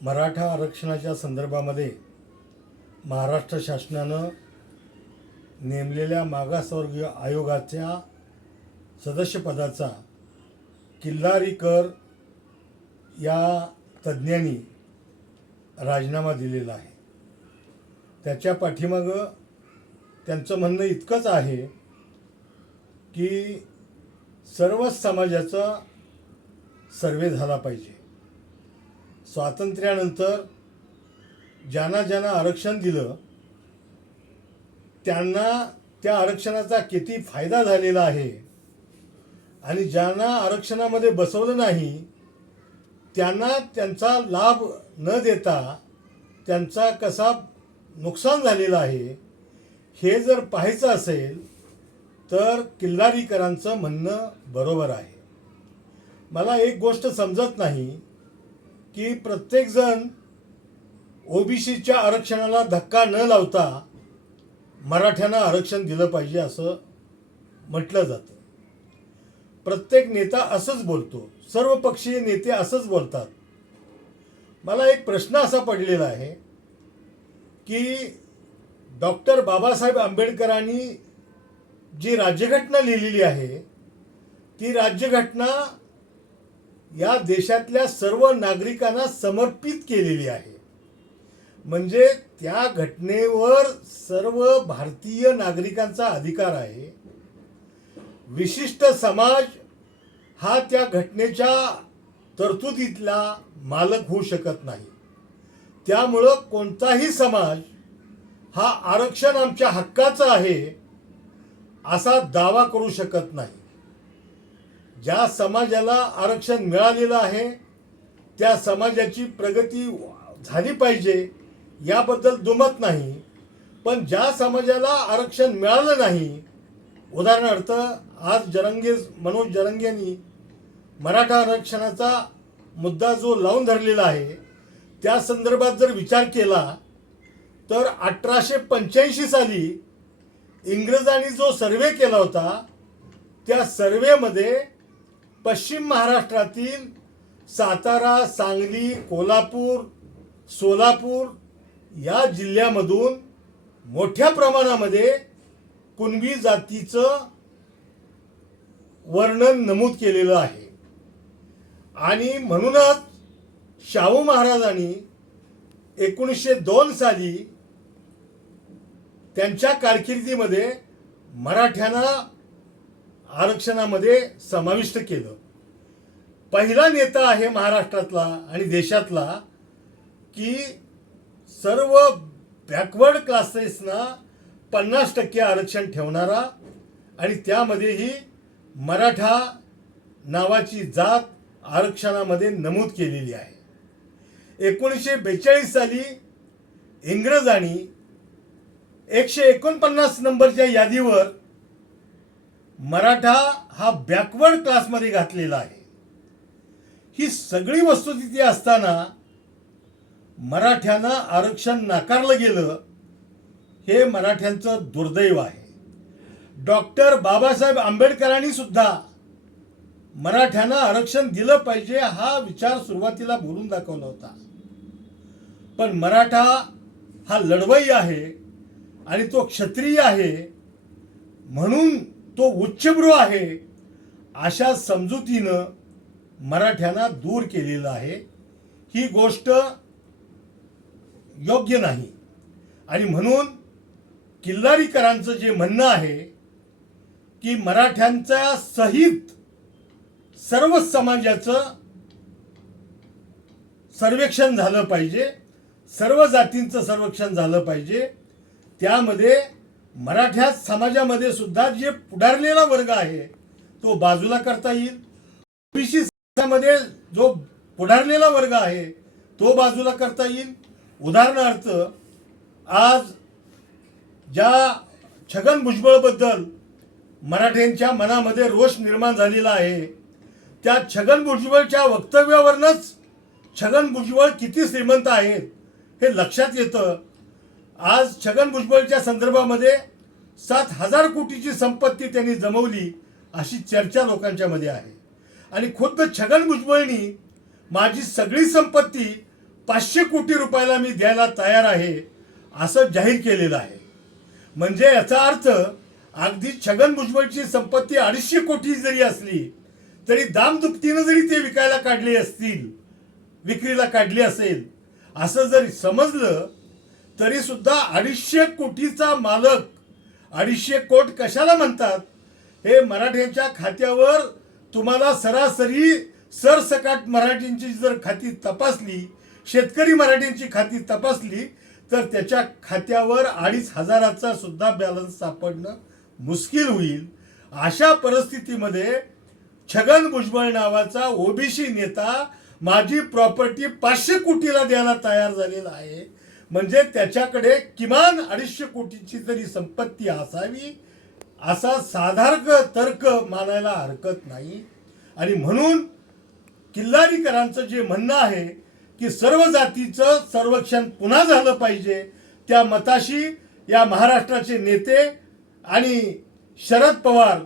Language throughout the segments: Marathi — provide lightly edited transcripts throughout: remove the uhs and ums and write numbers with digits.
मराठा आरक्षणाच्या संदर्भामध्ये महाराष्ट्र शासनानं नेमलेल्या मागासवर्गीय आयोगाच्या सदस्यपदाचा किल्लारीकर या तज्ज्ञांनी राजीनामा दिलेला आहे। त्याच्या पाठीमागं त्यांचं म्हणणं इतकंच आहे की सर्वच समाजाचा सर्वे झाला पाहिजे। स्वातंत्र्यानंतर ज्यांना ज्यांना आरक्षण दिलं त्यांना त्या आरक्षणाचा किती फायदा झालेला आहे आणि ज्यांना आरक्षणामध्ये बसवलं नाही त्यांना त्यांचा लाभ न देता त्यांचा कसा नुकसान झालेला आहे हे जर पाहायचं असेल तर किल्लारीकरांचं म्हणणं बरोबर आहे। मला एक गोष्ट समजत नाही की प्रत्येकजण ओबीसीच्या आरक्षणाला धक्का न लावता मराठ्यांना आरक्षण दिलं पाहिजे असं म्हटलं जातं। प्रत्येक नेता असंच बोलतो, सर्वपक्षीय नेते असंच बोलतात। मला एक प्रश्न असा पडलेला आहे की डॉक्टर बाबासाहेब आंबेडकरांनी जी राज्यघटना लिहिलेली आहे ती राज्यघटना या देशातल्या सर्व नागरिकांना समर्पित केलेली आहे। म्हणजे त्या घटनेवर सर्व भारतीय नागरिकांचा अधिकार आहे। विशिष्ट समाज हा त्या घटनेच्या तरतुदीतला मालक होऊ शकत नाही। त्यामुळं कोणताही समाज हा आरक्षण आमच्या हक्काचं आहे असा दावा करू शकत नाही। ज्या समाजाला आरक्षण मिळालेलं आहे त्या समाजाची प्रगती झाली पाहिजे याबद्दल दुमत नाही, पण ज्या समाजाला आरक्षण मिळालं नाही, उदाहरणार्थ आज मनोज जरंगेंनी मराठा आरक्षणाचा मुद्दा जो लावून धरलेला आहे त्या संदर्भात जर विचार केला तर 1885 साली इंग्रजांनी जो सर्वे केला होता त्या सर्वेमध्ये पश्चिम महाराष्ट्रातील सातारा, सांगली, कोल्हापूर, सोलापूर या जिल्ह्यामधून मोठ्या प्रमाणामध्ये कुणबी जातीचं वर्णन नमूद केलेलं आहे। आणि म्हणूनच शाहू महाराजांनी 1902 साली त्यांच्या कारकिर्दीमध्ये मराठ्यांना आरक्षणामध्ये समाविष्ट केलं। पहिला नेता आहे महाराष्ट्रातला आणि देशातला की सर्व बॅकवर्ड क्लासेसना 50% आरक्षण ठेवणारा आणि त्यामध्येही मराठा नावाची जात आरक्षणामध्ये नमूद केलेली आहे। 1942 साली इंग्रजांनी 149 नंबरच्या यादीवर मराठा हा बॅकवर्ड क्लासमध्ये घातलेला आहे। ही सगळी वस्तुस्थिती असताना मराठ्यांना आरक्षण नाकारलं गेलं हे मराठ्यांचं दुर्दैव आहे। डॉक्टर बाबासाहेब आंबेडकरांनी सुद्धा मराठ्यांना आरक्षण दिलं पाहिजे हा विचार सुरुवातीला बोलून दाखवला होता, पण मराठा हा लढवई आहे आणि तो क्षत्रिय आहे म्हणून तो उच्चभ्रू आहे अशा समजुतीनं मराठ्यांना दूर केलेलं आहे। ही गोष्ट योग्य नाही आणि म्हणून किल्लारीकरांचं जे म्हणणं आहे की मराठ्यांच्या सहित सर्व समाजाचं सर्वेक्षण झालं पाहिजे, सर्व जातींचं सर्वेक्षण झालं पाहिजे। त्यामध्ये मराठा समाजामध्ये सुद्धा जे पुढारलेला वर्ग आहे तो बाजूला करता येईल, ओबीसी समाजामध्ये जो पुढारलेला वर्ग आहे तो बाजूला करता येईल। उदाहरणार्थ आज ज्या छगन भुजबळबद्दल मराठ्यांच्या मनामध्ये रोष निर्माण झालेला आहे त्या छगन भुजबळच्या वक्तव्यावरूनच छगन भुजबळ किती श्रीमंत आहेत हे लक्षात येतं। आज छगन भुजबळच्या संदर्भामध्ये 7,000 कोटीची संपत्ती त्यांनी जमवली अशी चर्चा लोकांच्या मध्ये आहे आणि खुद्द छगन भुजबळनी माझी सगळी संपत्ती 500 कोटी रुपयाला मी द्यायला तयार आहे असं जाहीर केलेलं आहे. म्हणजे याचा अर्थ अगदी छगन भुजबळची संपत्ती 250 कोटी जरी असली तरी दामदुपटीनं जरी ते विकायला काढले असतील, विक्रीला काढली असेल असं जरी समजलं तरी सुद्धा 250 कोटीचा मालक, 250 कोट कशाला म्हणतात हे मराठ्यांच्या खात्यावर तुम्हाला सरासरी सरसकट मराठ्यांची जर खाती तपासली, शेतकरी मराठ्यांची खाती तपासली तर त्याच्या खात्यावर 2,500चा सुद्धा बॅलन्स सापडणं मुश्किल होईल. अशा परिस्थितीमध्ये छगन भुजबळ नावाचा ओबीसी नेता माझी प्रॉपर्टी 500 कोटीला द्यायला तयार झालेला आहे. म्हणजे त्याच्याकडे किमान 250 कोटीची तरी संपत्ती असावी असा साधारण तर्क मानायला हरकत नाही. आणि म्हणून किल्लारीकरांचं जे म्हणणं आहे की सर्व जातीचं सर्वेक्षण पुन्हा झालं पाहिजे, त्या मताशी या महाराष्ट्राचे नेते आणि शरद पवार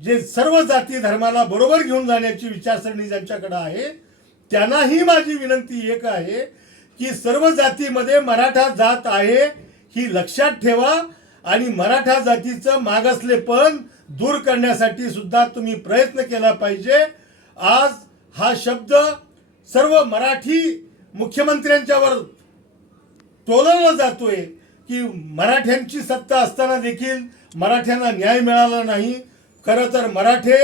जे सर्व जाती धर्माला बरोबर घेऊन जाण्याची विचारसरणी ज्यांच्याकडे आहे त्यांनाही माझी विनंती एक आहे की सर्व जातीमध्ये मराठा जात आहे ही लक्षात ठेवा आणि मराठा जातीचं मागासलेपण दूर करण्यासाठी सुद्धा तुम्ही प्रयत्न केला पाहिजे. आज हा शब्द सर्व मराठी मुख्यमंत्र्यांच्यावर तोलवला जातोय की मराठ्यांची सत्ता असताना देखील मराठ्यांना न्याय मिळाला नाही. खरं तर मराठे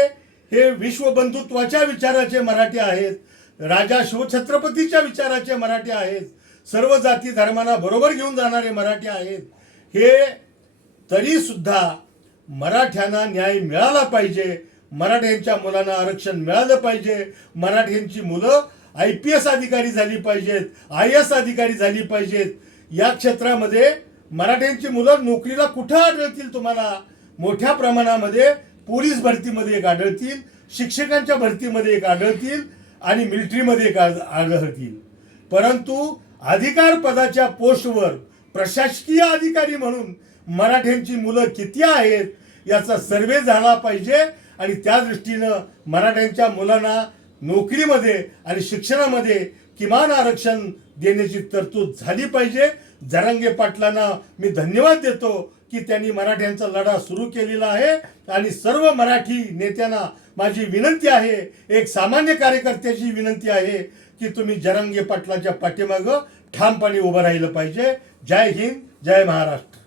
हे विश्वबंधुत्वाच्या विचाराचे मराठी आहेत, राजा शिवछत्रपतीच्या विचाराचे मराठी आहेत, सर्व जाती धर्मांना बरोबर घेऊन जाणारे मराठी आहेत. हे तरी सुद्धा मराठ्यांना न्याय मिळाला पाहिजे, मराठ्यांच्या मुलांना आरक्षण मिळालं पाहिजे, मराठ्यांची मुलं IPS अधिकारी झाली पाहिजेत, IAS अधिकारी झाली पाहिजेत. या क्षेत्रामध्ये मराठ्यांची मुलं नोकरीला कुठं आढळतील तुम्हाला? मोठ्या प्रमाणामध्ये पोलीस भरतीमध्ये एक आढळतील, शिक्षकांच्या भरतीमध्ये एक आढळतील आणि मिलिटरीमध्ये एक आढळतील. परंतु अधिकार पदाच्या पोस्टवर प्रशासकीय अधिकारी म्हणून मराठ्यांची मुलं किती आहेत याचा सर्वे झाला पाहिजे आणि त्या दृष्टीनं मराठ्यांच्या मुलांना नोकरीमध्ये आणि शिक्षणामध्ये किमान आरक्षण देण्याची तरतूद झाली पाहिजे. जरांगे पाटलांना मी धन्यवाद देतो की त्यांनी मराठ्यांचा लढा सुरू केलेला आहे आणि सर्व मराठी नेत्यांना माझी विनंती आहे, एक सामान्य कार्यकर्त्याची विनंती आहे की तुम्ही जरांगे पाटलाच्या पाठीमागं ठामपणे उभं राहिलं पाहिजे. जय हिंद, जय महाराष्ट्र.